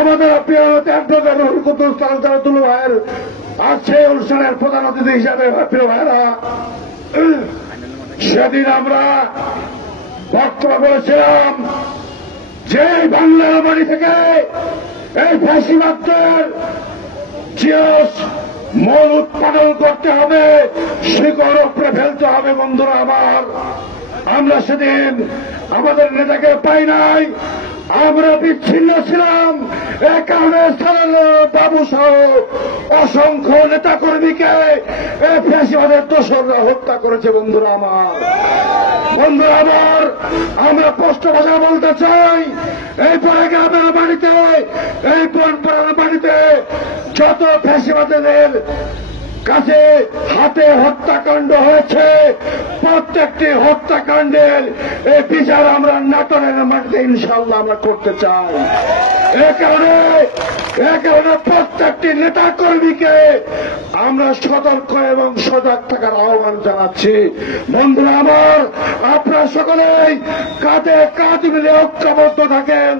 আমাদের প্রিয় দুলু ভাইয়ের আর সেই অনুষ্ঠানের প্রধান অতিথি হিসাবে প্রিয় ভাইরা, সেদিন আমরা বক্তব্য বলেছিলাম যে বাংলার বাড়ি থেকে এই ফ্যাসিবাদের মূল উৎপাদন করতে হবে, শিকড় উপরে ফেলতে হবে। বন্ধুরা আমার, আমরা সেদিন আমাদের নেতাকে পাই নাই, আমরা বিচ্ছিন্ন ছিলাম। এ কারণে বাবু সহ অসংখ্য নেতা কর্মীকে এই ফ্যাসিবাদের দোসররা হত্যা করেছে। বন্ধুরা আমার, আমরা স্পষ্ট ভাষা বলতে চাই, এই পরে গ্রামের বাড়িতে, এই পরম্পরার বাড়িতে যত ফ্যাসিবাদের কাছে হাতে হত্যাকাণ্ড হয়েছে, প্রত্যেকটি হত্যাকাণ্ডের এই বিচার আমরা নাটোরের মাটিতে ইনশাআল্লাহ আমরা করতে চাই। এ কারণে প্রত্যেকটি নেতা কর্মীকে আমরা সতর্ক এবং সজাগ থাকার আহ্বান জানাচ্ছি। বন্ধুরা আমার, আপনারা সকলেই কাঁধে কাঁধ মিলে ঐক্যবদ্ধ থাকেন।